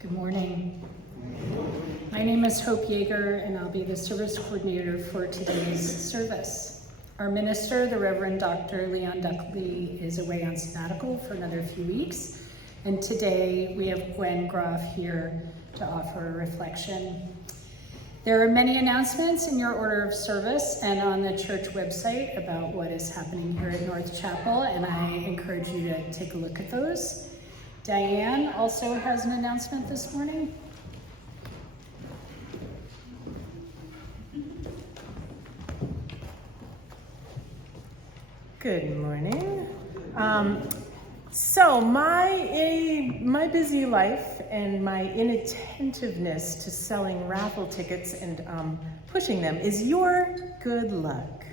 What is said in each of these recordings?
Good morning. My name is Hope Yeager, and I'll be the service coordinator for today's service. Our minister, the Reverend Dr. Leon Dunkley, is away on sabbatical for another few weeks, and today we have Gwen Groff here to offer a reflection. There are many announcements in your order of service and on the church website about what is happening here at North Chapel, and I encourage you to take a look at those. Diane also has an announcement this morning. Good morning. So my busy life and my inattentiveness to selling raffle tickets and pushing them is your good luck,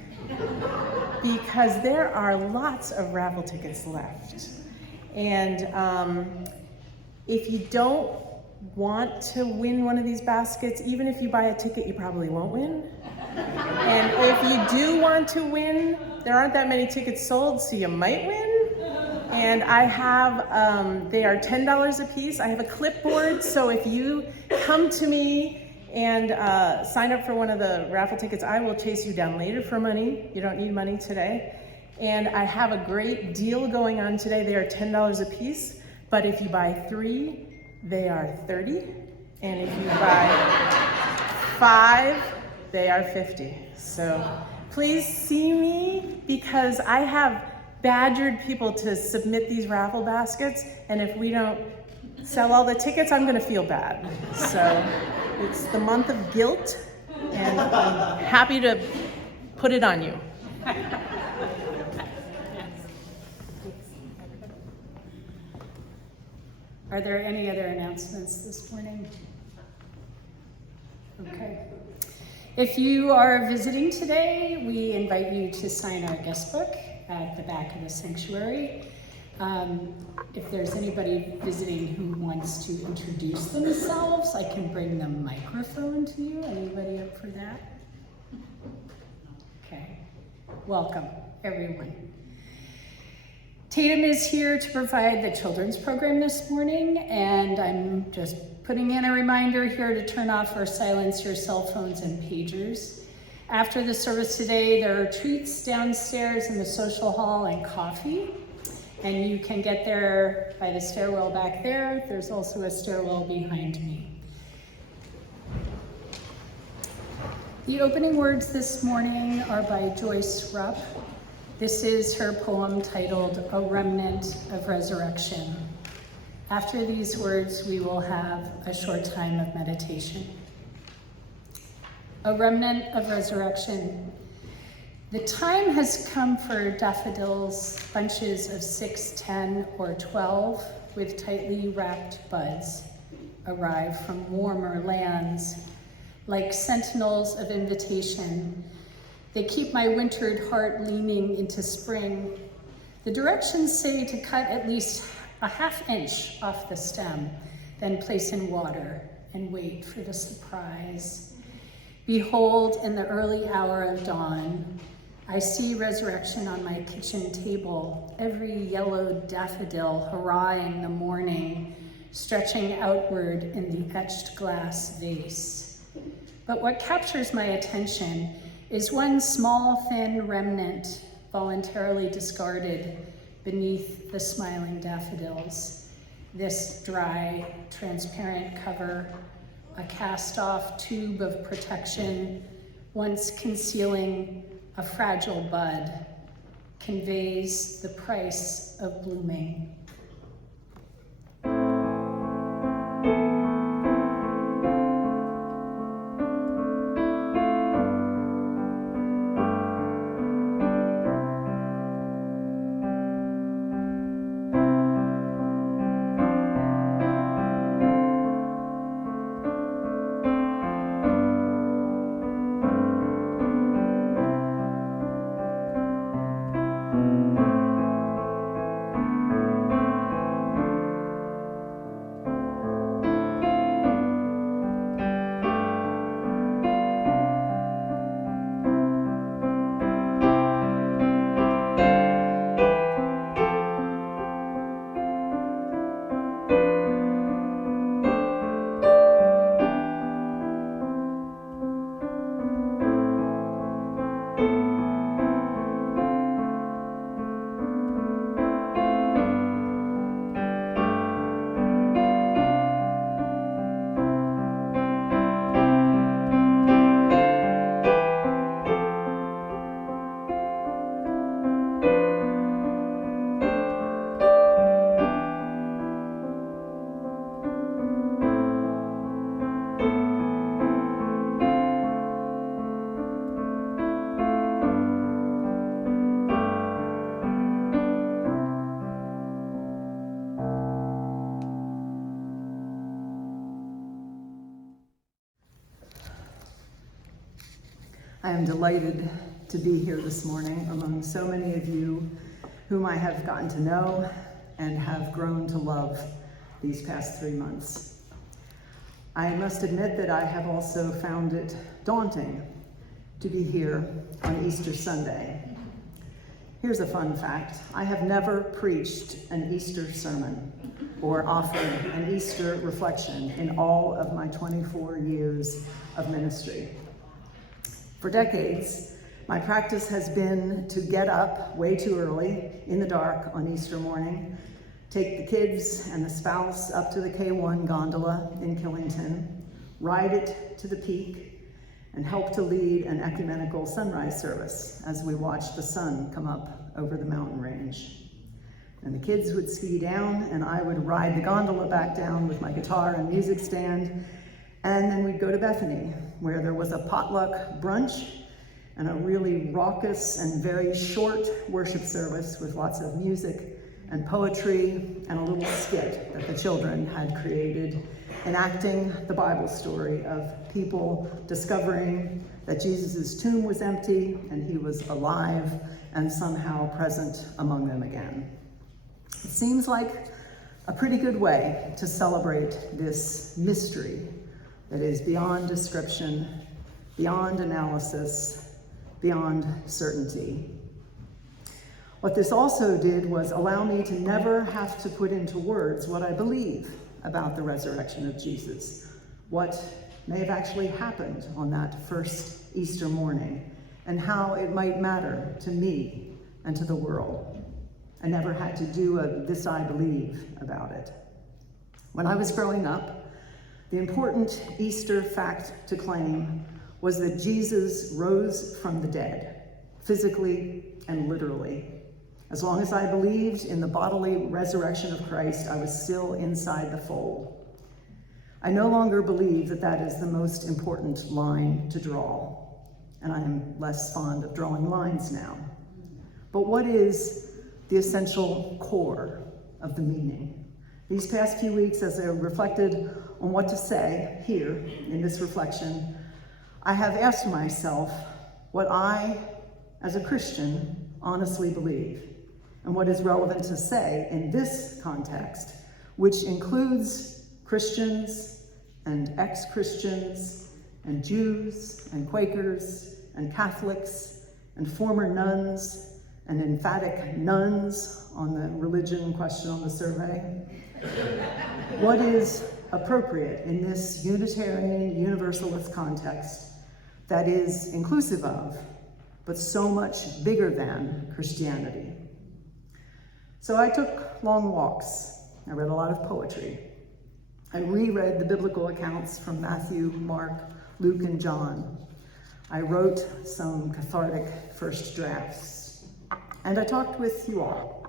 because there are lots of raffle tickets left. And if you don't want to win one of these baskets, even if you buy a ticket, you probably won't win. And if you do want to win, there aren't that many tickets sold, so you might win. And I have, they are $10 a piece. I have a clipboard, so if you come to me and sign up for one of the raffle tickets, I will chase you down later for money. You don't need money today. And I have a great deal going on today. They are $10 a piece, but if you buy 3, they are $30. And if you buy 5, they are $50. So please see me, because I have badgered people to submit these raffle baskets, and if we don't sell all the tickets, I'm gonna feel bad. So it's the month of guilt, and I'm happy to put it on you. Are there any other announcements this morning? Okay. If you are visiting today, we invite you to sign our guest book at the back of the sanctuary. If there's anybody visiting who wants to introduce themselves, I can bring the microphone to you. Anybody up for that? Okay. Welcome, everyone. Tatum is here to provide the children's program this morning, and I'm just putting in a reminder here to turn off or silence your cell phones and pagers. After the service today, there are treats downstairs in the social hall and coffee, and you can get there by the stairwell back there. There's also a stairwell behind me. The opening words this morning are by Joyce Rupp. This is her poem titled A Remnant of Resurrection. After these words, we will have a short time of meditation. A remnant of resurrection. The time has come for daffodils, bunches of 6, 10, or 12, with tightly wrapped buds, arrive from warmer lands. Like sentinels of invitation, they keep my wintered heart leaning into spring. The directions say to cut at least a ½ inch off the stem, then place in water and wait for the surprise. Behold, in the early hour of dawn, I see resurrection on my kitchen table, every yellow daffodil hurrahing the morning, stretching outward in the etched glass vase. But what captures my attention is one small, thin remnant voluntarily discarded beneath the smiling daffodils. This dry, transparent cover, a cast-off tube of protection, once concealing a fragile bud, conveys the price of blooming. I am delighted to be here this morning among so many of you whom I have gotten to know and have grown to love these past 3 months. I must admit that I have also found it daunting to be here on Easter Sunday. Here's a fun fact. I have never preached an Easter sermon or offered an Easter reflection in all of my 24 years of ministry. For decades, my practice has been to get up way too early in the dark on Easter morning, take the kids and the spouse up to the K1 gondola in Killington, ride it to the peak, and help to lead an ecumenical sunrise service as we watch the sun come up over the mountain range. And the kids would ski down, and I would ride the gondola back down with my guitar and music stand, and then we'd go to Bethany, where there was a potluck brunch and a really raucous and very short worship service with lots of music and poetry and a little skit that the children had created, enacting the Bible story of people discovering that Jesus' tomb was empty and he was alive and somehow present among them again. It seems like a pretty good way to celebrate this mystery that is beyond description, beyond analysis, beyond certainty. What this also did was allow me to never have to put into words what I believe about the resurrection of Jesus, what may have actually happened on that first Easter morning, and how it might matter to me and to the world. I never had to do a "this I believe" about it. When I was growing up, the important Easter fact to claim was that Jesus rose from the dead, physically and literally. As long as I believed in the bodily resurrection of Christ, I was still inside the fold. I no longer believe that that is the most important line to draw, and I am less fond of drawing lines now. But what is the essential core of the meaning? These past few weeks, as I reflected on what to say here in this reflection, I have asked myself what I, as a Christian, honestly believe, and what is relevant to say in this context, which includes Christians and ex-Christians and Jews and Quakers and Catholics and former nuns and emphatic nuns on the religion question on the survey. What is appropriate in this Unitarian Universalist context that is inclusive of, but so much bigger than, Christianity? So I took long walks. I read a lot of poetry. I reread the biblical accounts from Matthew, Mark, Luke, and John. I wrote some cathartic first drafts. And I talked with you all.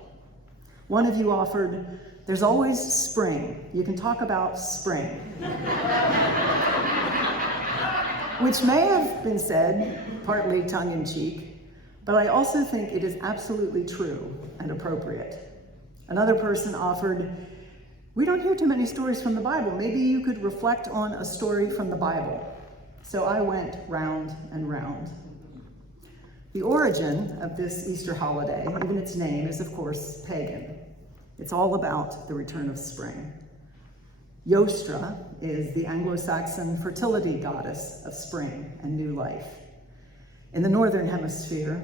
One of you offered, "There's always spring. You can talk about spring." Which may have been said, partly tongue-in-cheek, but I also think it is absolutely true and appropriate. Another person offered, "We don't hear too many stories from the Bible. Maybe you could reflect on a story from the Bible." So I went round and round. The origin of this Easter holiday, even its name, is of course pagan. It's all about the return of spring. Yostra is the Anglo-Saxon fertility goddess of spring and new life. In the Northern Hemisphere,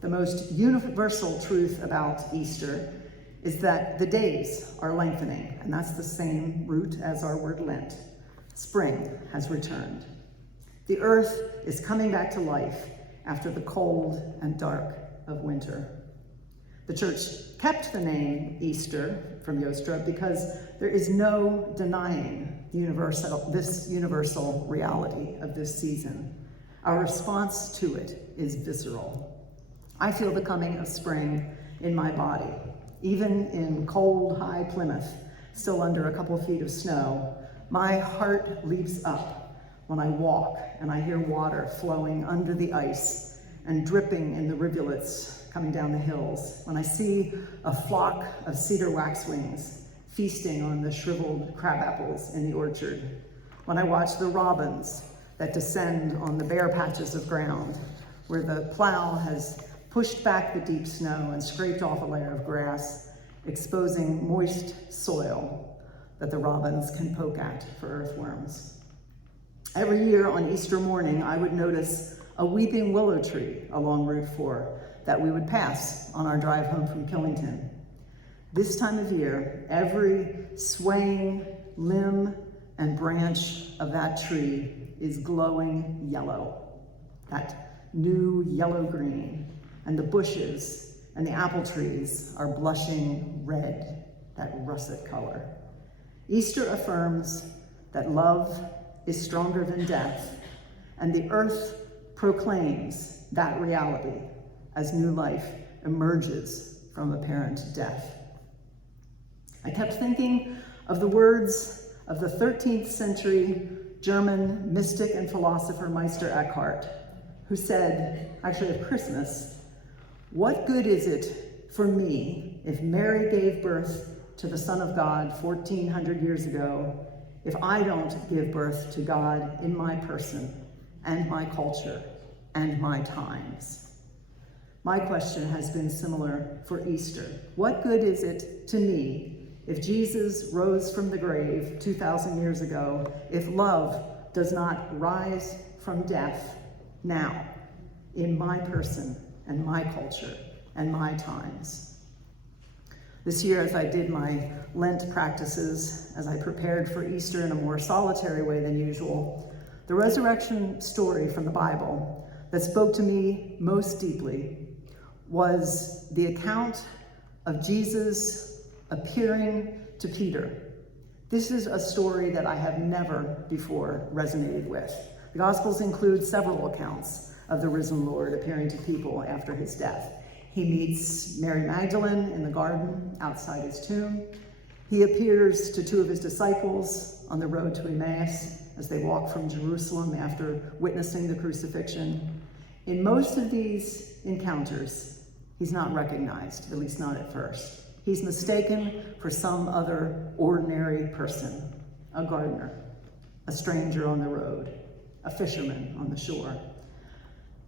the most universal truth about Easter is that the days are lengthening, and that's the same root as our word Lent. Spring has returned. The earth is coming back to life after the cold and dark of winter. The church kept the name Easter from Yostra because there is no denying this universal reality of this season. Our response to it is visceral. I feel the coming of spring in my body. Even in cold, high Plymouth, still under a couple feet of snow, my heart leaps up when I walk and I hear water flowing under the ice and dripping in the rivulets coming down the hills, when I see a flock of cedar waxwings feasting on the shriveled crabapples in the orchard, when I watch the robins that descend on the bare patches of ground where the plow has pushed back the deep snow and scraped off a layer of grass, exposing moist soil that the robins can poke at for earthworms. Every year on Easter morning, I would notice a weeping willow tree along Route 4 that we would pass on our drive home from Killington. This time of year, every swaying limb and branch of that tree is glowing yellow, that new yellow-green, and the bushes and the apple trees are blushing red, that russet color. Easter affirms that love is stronger than death, and the earth proclaims that reality as new life emerges from apparent death. I kept thinking of the words of the 13th century German mystic and philosopher Meister Eckhart, who said, actually at Christmas, "What good is it for me if Mary gave birth to the Son of God 1400 years ago, if I don't give birth to God in my person and my culture and my times?" My question has been similar for Easter. What good is it to me if Jesus rose from the grave 2,000 years ago, if love does not rise from death now in my person and my culture and my times? This year, as I did my Lent practices, as I prepared for Easter in a more solitary way than usual, the resurrection story from the Bible that spoke to me most deeply was the account of Jesus appearing to Peter. This is a story that I have never before resonated with. The Gospels include several accounts of the risen Lord appearing to people after his death. He meets Mary Magdalene in the garden outside his tomb. He appears to two of his disciples on the road to Emmaus as they walk from Jerusalem after witnessing the crucifixion. In most of these encounters, he's not recognized, at least not at first. He's mistaken for some other ordinary person, a gardener, a stranger on the road, a fisherman on the shore.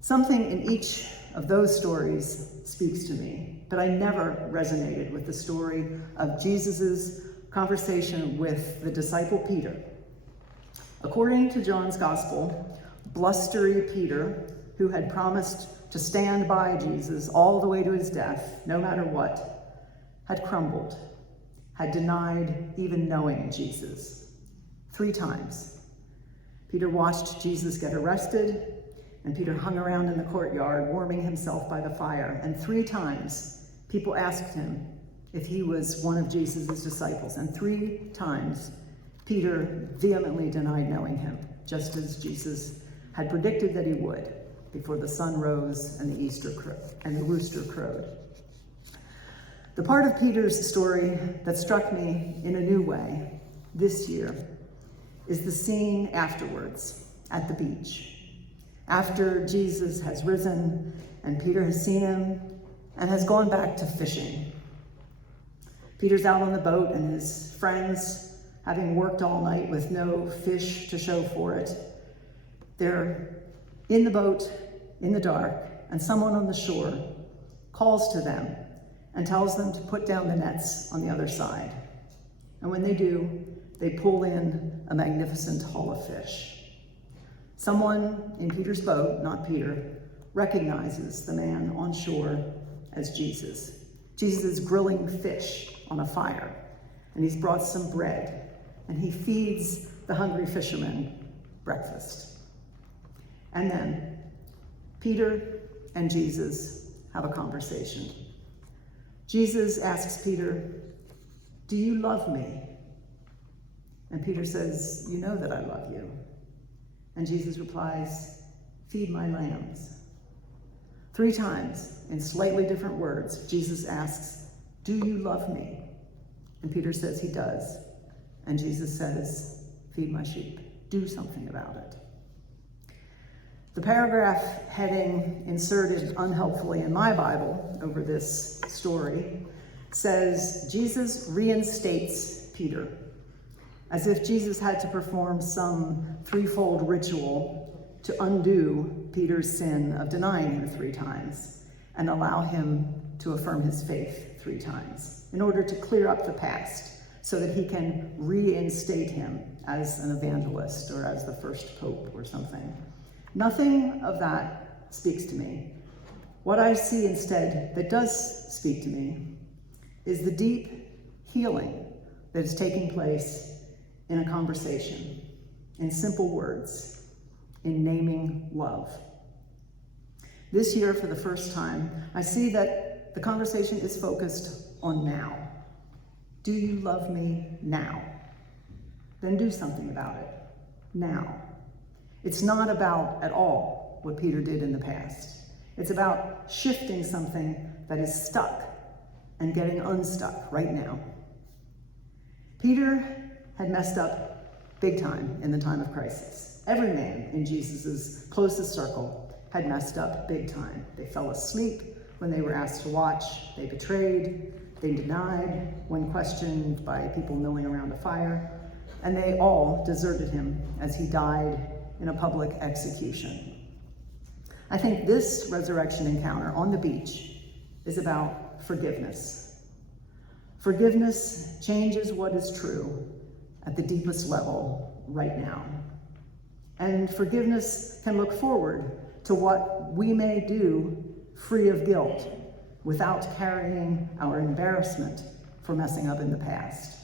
Something in each of those stories speaks to me, but I never resonated with the story of Jesus's conversation with the disciple Peter. According to John's Gospel, blustery Peter, who had promised to stand by Jesus all the way to his death, no matter what, had crumbled, had denied even knowing Jesus 3 times. Peter watched Jesus get arrested, and Peter hung around in the courtyard, warming himself by the fire. And 3 times, people asked him if he was one of Jesus' disciples. And 3 times, Peter vehemently denied knowing him, just as Jesus had predicted that he would before the sun rose and the rooster crowed. The part of Peter's story that struck me in a new way this year is the scene afterwards at the beach. After Jesus has risen and Peter has seen him and has gone back to fishing. Peter's out on the boat and his friends, having worked all night with no fish to show for it, they're in the boat in the dark, and someone on the shore calls to them and tells them to put down the nets on the other side. And when they do, they pull in a magnificent haul of fish. Someone in Peter's boat, not Peter, recognizes the man on shore as Jesus. Jesus is grilling fish on a fire, and he's brought some bread, and he feeds the hungry fishermen breakfast. And then Peter and Jesus have a conversation. Jesus asks Peter, "Do you love me?" And Peter says, "You know that I love you." And Jesus replies, "Feed my lambs." 3 times, in slightly different words, Jesus asks, "Do you love me?" And Peter says he does. And Jesus says, "Feed my sheep. Do something about it." The paragraph heading inserted unhelpfully in my Bible over this story says, Jesus reinstates Peter, as if Jesus had to perform some 3-fold ritual to undo Peter's sin of denying him 3 times and allow him to affirm his faith 3 times in order to clear up the past so that he can reinstate him as an evangelist or as the first pope or something. Nothing of that speaks to me. What I see instead that does speak to me is the deep healing that is taking place in a conversation, in simple words, in naming love. This year, for the first time, I see that the conversation is focused on now. Do you love me now? Then do something about it now. It's not about at all what Peter did in the past. It's about shifting something that is stuck and getting unstuck right now. Peter had messed up big time in the time of crisis. Every man in Jesus's closest circle had messed up big time. They fell asleep when they were asked to watch. They betrayed. They denied when questioned by people milling around a fire. And they all deserted him as he died in a public execution. I think this resurrection encounter on the beach is about forgiveness. Forgiveness changes what is true at the deepest level right now. And forgiveness can look forward to what we may do free of guilt without carrying our embarrassment for messing up in the past.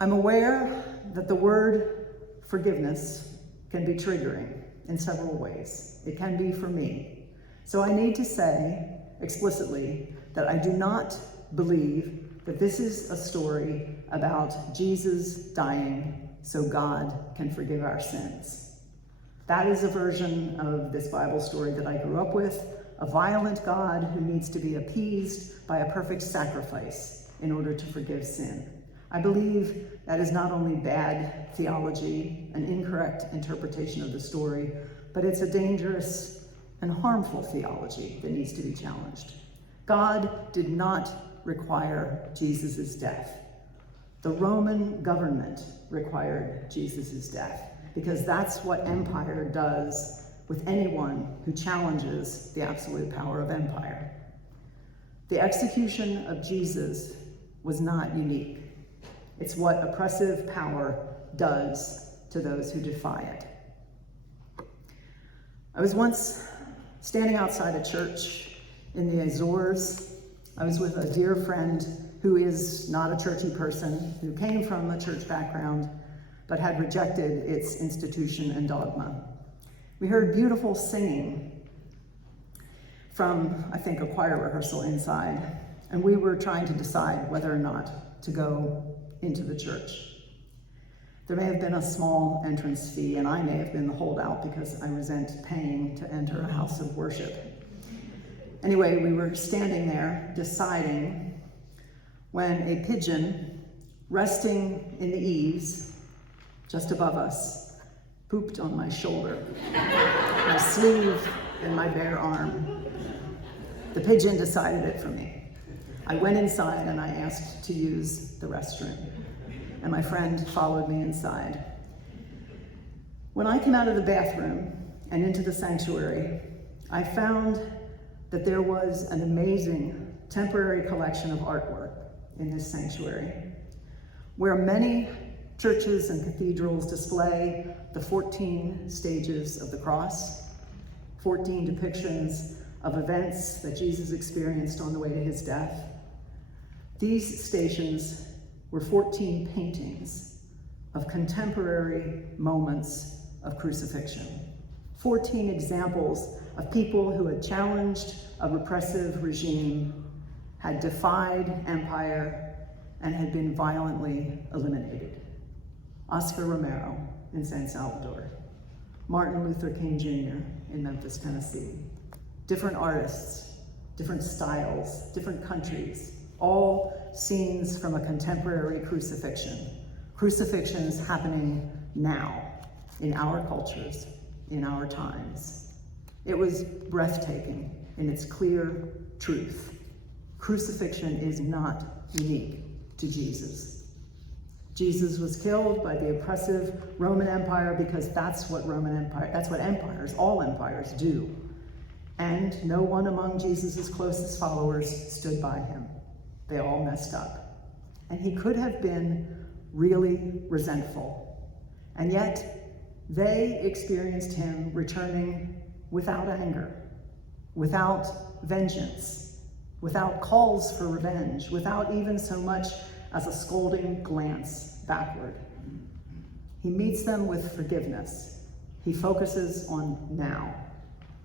I'm aware that the word forgiveness can be triggering in several ways. It can be for me. So I need to say explicitly that I do not believe that this is a story about Jesus dying so God can forgive our sins. That is a version of this Bible story that I grew up with, a violent God who needs to be appeased by a perfect sacrifice in order to forgive sin. I believe that is not only bad theology, an incorrect interpretation of the story, but it's a dangerous and harmful theology that needs to be challenged. God did not require Jesus' death. The Roman government required Jesus' death because that's what empire does with anyone who challenges the absolute power of empire. The execution of Jesus was not unique. It's what oppressive power does to those who defy it. I was once standing outside a church in the Azores. I was with a dear friend who is not a churchy person, who came from a church background, but had rejected its institution and dogma. We heard beautiful singing from, I think, a choir rehearsal inside, and we were trying to decide whether or not to go into the church. There may have been a small entrance fee, and I may have been the holdout because I resent paying to enter a house of worship. Anyway, we were standing there deciding when a pigeon resting in the eaves just above us pooped on my shoulder, my sleeve, and my bare arm. The pigeon decided it for me. I went inside and I asked to use the restroom, and my friend followed me inside. When I came out of the bathroom and into the sanctuary, I found that there was an amazing temporary collection of artwork in this sanctuary, where many churches and cathedrals display the 14 stages of the cross, 14 depictions of events that Jesus experienced on the way to his death. These stations were 14 paintings of contemporary moments of crucifixion. 14 examples of people who had challenged a repressive regime, had defied empire, and had been violently eliminated. Oscar Romero in San Salvador, Martin Luther King Jr. in Memphis, Tennessee. Different artists, different styles, different countries, all scenes from a contemporary crucifixion. Crucifixions happening now in our cultures, in our times. It was breathtaking in its clear truth. Crucifixion is not unique to Jesus. Jesus was killed by the oppressive Roman Empire because that's what empires, all empires do. And no one among Jesus' closest followers stood by him. They all messed up. And he could have been really resentful. And yet, they experienced him returning without anger, without vengeance, without calls for revenge, without even so much as a scolding glance backward. He meets them with forgiveness. He focuses on now.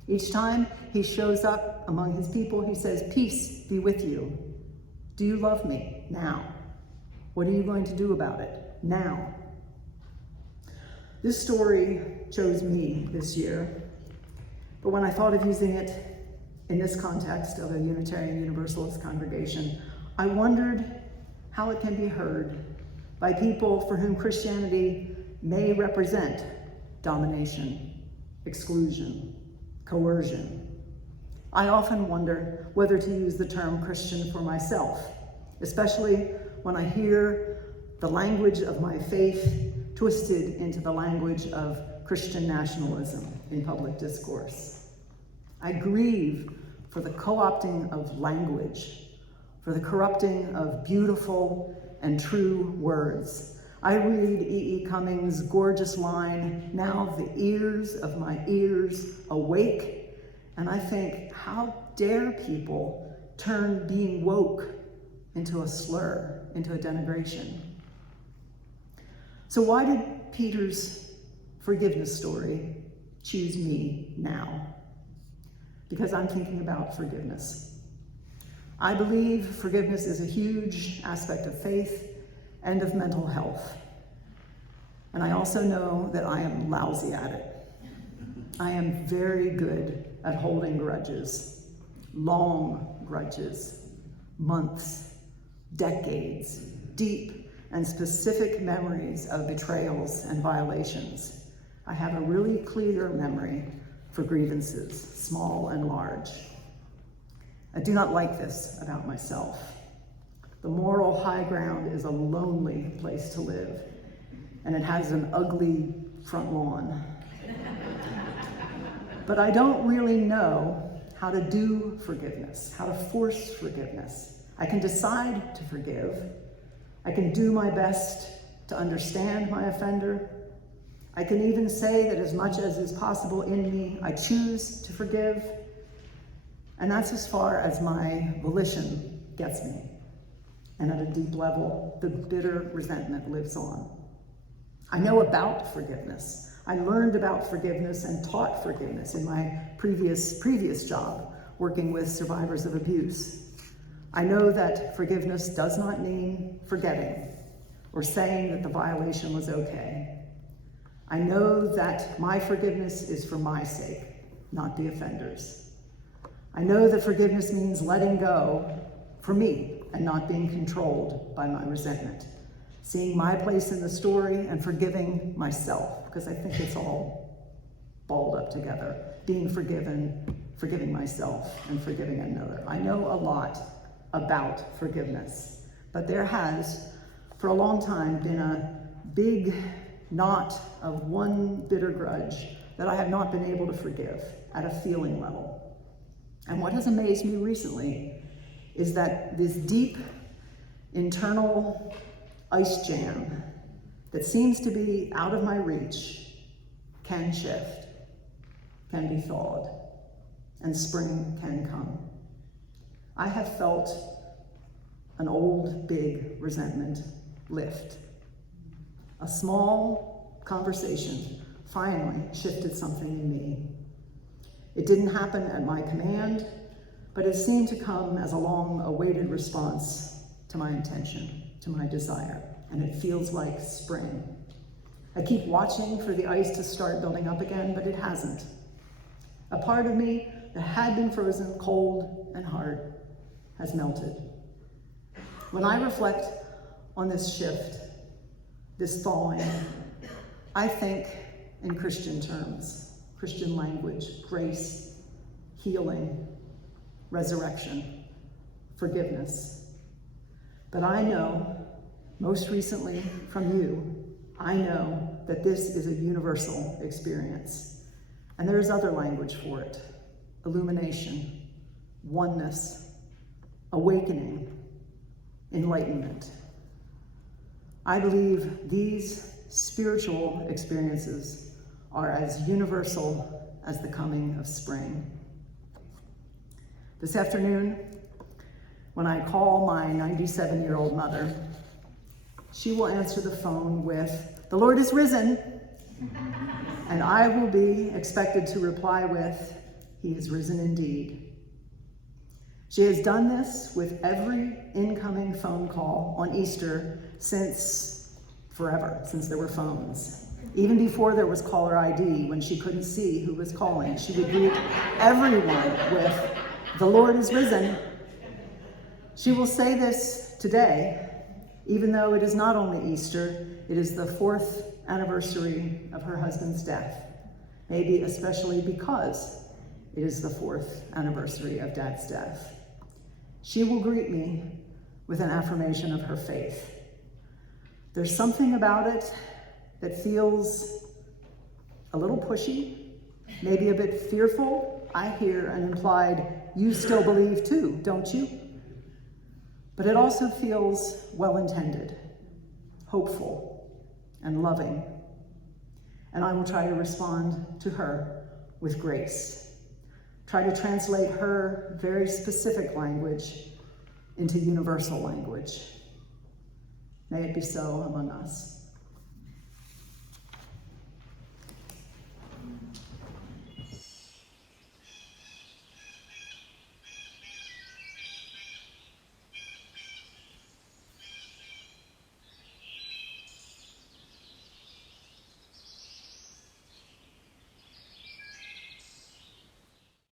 Each time he shows up among his people, he says, "Peace be with you. Do you love me? Now. What are you going to do about it? Now." This story chose me this year, but when I thought of using it in this context of a Unitarian Universalist congregation, I wondered how it can be heard by people for whom Christianity may represent domination, exclusion, coercion. I often wonder whether to use the term Christian for myself, especially when I hear the language of my faith twisted into the language of Christian nationalism in public discourse. I grieve for the co-opting of language, for the corrupting of beautiful and true words. I read E.E. Cummings' gorgeous line, "Now the ears of my ears awake," and I think, how dare people turn being woke into a slur, into a denigration? So why did Peter's forgiveness story choose me now? Because I'm thinking about forgiveness. I believe forgiveness is a huge aspect of faith and of mental health. And I also know that I am lousy at it. I am very good at holding grudges, long grudges, months, decades, deep and specific memories of betrayals and violations. I have a really clear memory for grievances, small and large. I do not like this about myself. The moral high ground is a lonely place to live, and it has an ugly front lawn. But I don't really know how to do forgiveness, how to force forgiveness. I can decide to forgive. I can do my best to understand my offender. I can even say that as much as is possible in me, I choose to forgive. And that's as far as my volition gets me. And at a deep level, the bitter resentment lives on. I know about forgiveness. I learned about forgiveness and taught forgiveness in my previous job, working with survivors of abuse. I know that forgiveness does not mean forgetting or saying that the violation was okay. I know that my forgiveness is for my sake, not the offender's. I know that forgiveness means letting go for me and not being controlled by my resentment. Seeing my place in the story and forgiving myself, because I think it's all balled up together. Being forgiven, forgiving myself, and forgiving another. I know a lot about forgiveness, but there has, for a long time, been a big knot of one bitter grudge that I have not been able to forgive at a feeling level. And what has amazed me recently is that this deep internal ice jam that seems to be out of my reach can shift, can be thawed, and spring can come. I have felt an old, big resentment lift. A small conversation finally shifted something in me. It didn't happen at my command, but it seemed to come as a long-awaited response to my intention, to my desire, and it feels like spring. I keep watching for the ice to start building up again, but it hasn't. A part of me that had been frozen cold and hard has melted. When I reflect on this shift, this thawing, I think in Christian terms, Christian language, grace, healing, resurrection, forgiveness. But I know most recently from you, I know that this is a universal experience. And there is other language for it: illumination, oneness, awakening, enlightenment. I believe these spiritual experiences are as universal as the coming of spring. This afternoon, when I call my 97-year-old mother, she will answer the phone with, "The Lord is risen," and I will be expected to reply with, "He is risen indeed." She has done this with every incoming phone call on Easter since forever, since there were phones. Even before there was caller ID, when she couldn't see who was calling, she would greet everyone with, "The Lord is risen." She will say this today, even though it is not only Easter, it is the 4th anniversary of her husband's death, maybe especially because it is the 4th anniversary of Dad's death. She will greet me with an affirmation of her faith. There's something about it that feels a little pushy, maybe a bit fearful. I hear an implied, "You still believe too, don't you?" But it also feels well-intended, hopeful, and loving. And I will try to respond to her with grace. Try to translate her very specific language into universal language. May it be so among us.